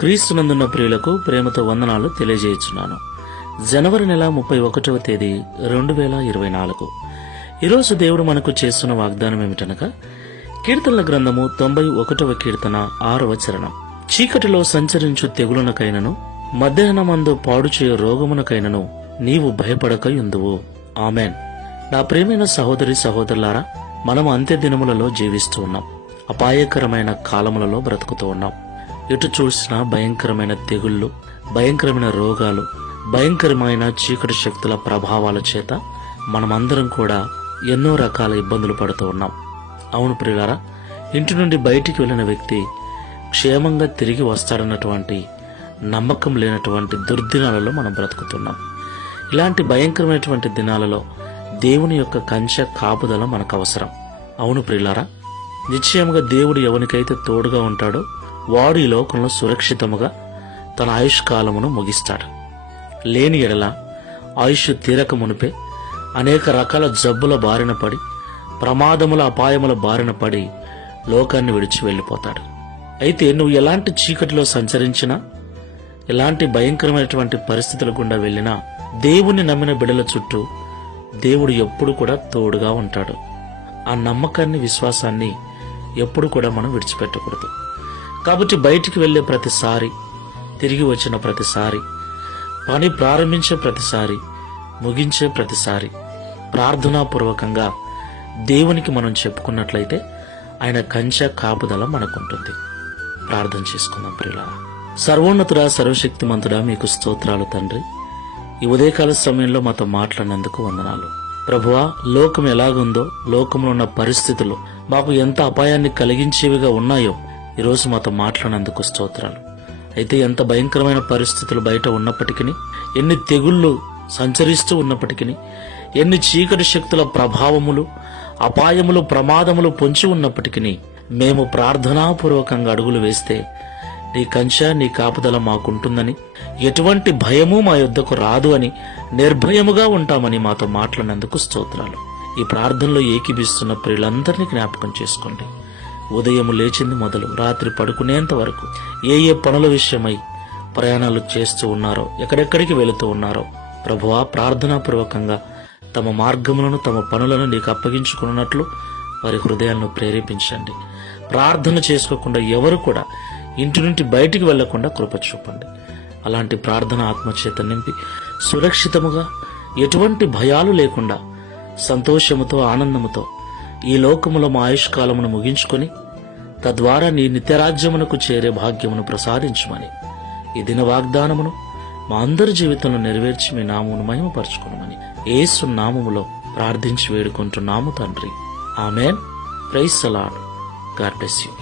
క్రీస్తునందున్న ప్రియులకు ప్రేమతో వందనాలు తెలియజేయుచున్నాను. జనవరి నెల 31వ తేదీ 2024. ఈరోజు దేవుడు మనకు చేస్తున్న వాగ్దానం ఏమిటనగా, కీర్తనల గ్రంథము 91వ కీర్తన 6వ చరణం. చీకటిలో సంచరించు తెగులునకైనను మధ్యాహ్నమందు పాడుచేయ రోగమునకైనను నీవు భయపడకయుందువు. ఆమెన్. నా ప్రియమైన సహోదరి సహోదరులారా, మనం అంత్య దినములలో జీవిస్తూ ఉన్నాం. అపాయకరమైన కాలములలో బ్రతుకుతూ ఉన్నాం. ఎటు చూసినా భయంకరమైన తెగుళ్లు, భయంకరమైన రోగాలు, భయంకరమైన చీకటి శక్తుల ప్రభావాల చేత మనమందరం కూడా ఎన్నో రకాల ఇబ్బందులు పడుతూ ఉన్నాం. అవును ప్రియులారా, ఇంటి నుండి బయటికి వెళ్లిన వ్యక్తి క్షేమంగా తిరిగి వస్తాడన్నటువంటి నమ్మకం లేనటువంటి దుర్దినాలలో మనం బ్రతుకుతున్నాం. ఇలాంటి భయంకరమైనటువంటి దినాలలో దేవుని యొక్క కంచె కాపుదల మనకు అవసరం. అవును ప్రియులారా, నిశ్చయముగా దేవుడు ఎవరికైతే తోడుగా ఉంటాడో వాడు ఈ లోకంలో సురక్షితముగా తన ఆయుష్కాలమును ముగిస్తాడు. లేని ఎడల ఆయుష్ తీరక మునిపే అనేక రకాల జబ్బుల బారిన పడి, ప్రమాదముల అపాయముల బారిన పడి లోకాన్ని విడిచి వెళ్ళిపోతాడు. అయితే నువ్వు ఎలాంటి చీకటిలో సంచరించినా, ఎలాంటి భయంకరమైనటువంటి పరిస్థితుల గుండా వెళ్ళినా, దేవుణ్ణి నమ్మిన బిడ్డల చుట్టూ దేవుడు ఎప్పుడు కూడా తోడుగా ఉంటాడు. ఆ నమ్మకాన్ని, విశ్వాసాన్ని ఎప్పుడు కూడా మనం విడిచిపెట్టకూడదు. కాబట్టి బయటికి వెళ్లే ప్రతిసారి, తిరిగి వచ్చిన ప్రతిసారి, పని ప్రారంభించే ప్రతిసారి, ముగించే ప్రతిసారి ప్రార్థనాపూర్వకంగా దేవునికి మనం చెప్పుకున్నట్లయితే ఆయన కంచె కాపుదల మనకుంటుంది. ప్రార్థన చేసుకుందాం ప్రియులారా. సర్వోన్నతుడా, సర్వశక్తిమంతుడా, మీకు స్తోత్రాలు తండ్రి. ఈ ఉదయకాల సమయంలో మాతో మాట్లాడినందుకు వందనాలు ప్రభువా. లోకం ఎలాగుందో, లోకంలో ఉన్న పరిస్థితులు మాకు ఎంత అపాయాన్ని కలిగించేవిగా ఉన్నాయో ఈరోజు మాతో మాట్లాడినందుకు స్తోత్రాలు. అయితే ఎంత భయంకరమైన పరిస్థితులు బయట ఉన్నప్పటికీ, ఎన్ని తెగుళ్లు సంచరిస్తూ ఉన్నప్పటికీ, ఎన్ని చీకటి శక్తుల ప్రభావములు, అపాయములు, ప్రమాదములు పొంచి ఉన్నప్పటికీ మేము ప్రార్థనాపూర్వకంగా అడుగులు వేస్తే నీ కంచె, నీ కాపుదల మాకుంటుందని, ఎటువంటి భయము మా యొద్దకు రాదు అని నిర్భయముగా ఉంటామని మాతో మాట్లాడినందుకు స్తోత్రాలు. ఈ ప్రార్థనలో ఏకీభిస్తున్న ప్రియులందరినీ జ్ఞాపకం చేసుకోండి. ఉదయం లేచింది మొదలు రాత్రి పడుకునేంత వరకు ఏ ఏ పనుల విషయమై ప్రయాణాలు చేస్తూ ఉన్నారో, ఎక్కడెక్కడికి వెళుతూ ఉన్నారో ప్రభువా, ప్రార్థనాపూర్వకంగా తమ మార్గములను, తమ పనులను నీకు అప్పగించుకున్నట్లు వారి హృదయాలను ప్రేరేపించండి. ప్రార్థన చేసుకోకుండా ఎవరు కూడా ఇంటి నుండి బయటికి వెళ్లకుండా కృప చూపండి. అలాంటి ప్రార్థన ఆత్మచేత నింపి సురక్షితముగా, ఎటువంటి భయాలు లేకుండా, సంతోషముతో, ఆనందముతో ఈ లోకములో మా ఆయుష్కాలమును ముగించుకొని తద్వారా నీ నిత్యరాజ్యమునకు చేరే భాగ్యమును ప్రసాదించమని, ఈ దిన వాగ్దానమును మా అందరి జీవితంలో నెరవేర్చి మీ నామమును మహిమపరచుకోమని యేసు నామములో ప్రార్థించి వేడుకుంటున్నాము తండ్రి. Amen. Praise the Lord. God bless you.